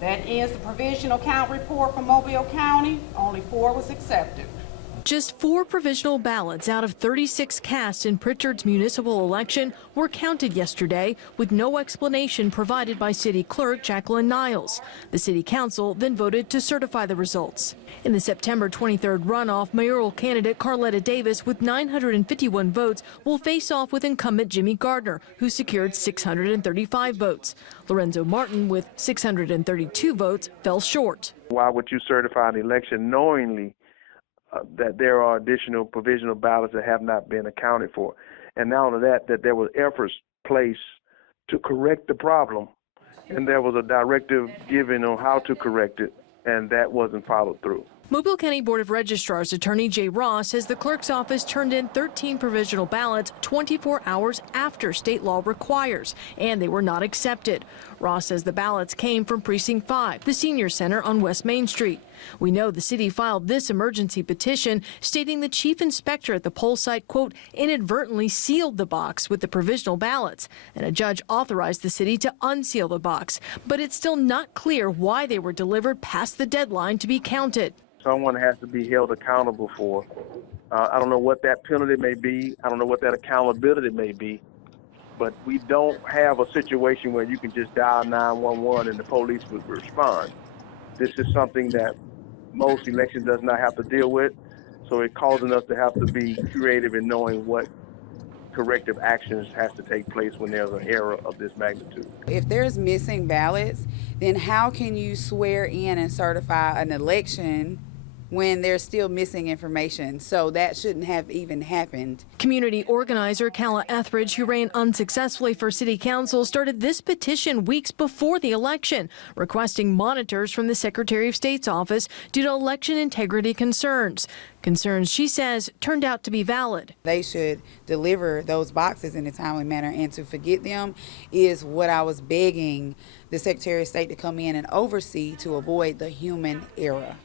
That ends the provisional count report for Mobile County. Only 4 was accepted. Just 4 provisional ballots out of 36 cast in Prichard's municipal election were counted yesterday, with no explanation provided by City Clerk Jacqueline Niles. The City Council then voted to certify the results. In the September 23rd runoff, mayoral candidate Carletta Davis, with 951 votes, will face off with incumbent Jimmy Gardner, who secured 635 votes. Lorenzo Martin, with 632 votes, fell short. Why would you certify an election knowingly that there are additional provisional ballots that have not been accounted for? And not only that, that there was efforts placed to correct the problem, and there was a directive given on how to correct it, and that wasn't followed through. Mobile County Board of Registrar's Attorney Jay Ross says the clerk's office turned in 13 provisional ballots 24 hours after state law requires, and they were not accepted. Ross says the ballots came from Precinct 5, the senior center on West Main Street. We know the city filed this emergency petition stating the chief inspector at the poll site, quote, inadvertently sealed the box with the provisional ballots, and a judge authorized the city to unseal the box. But it's still not clear why they were delivered past the deadline to be counted. Someone has to be held accountable for. I don't know what that penalty may be. I don't know what that accountability may be. But we don't have a situation where you can just dial 911 and the police would respond. This is something that most elections does not have to deal with. So it's causing us to have to be creative in knowing what corrective actions has to take place when there's an error of this magnitude. If there's missing ballots, then how can you swear in and certify an election when there's still missing information? So that shouldn't have even happened. Community organizer Calla Etheridge, who ran unsuccessfully for city council, started this petition weeks before the election, requesting monitors from the Secretary of State's office due to election integrity concerns. Concerns, she says, turned out to be valid. They should deliver those boxes in a timely manner, and to forget them is what I was begging the Secretary of State to come in and oversee to avoid the human error.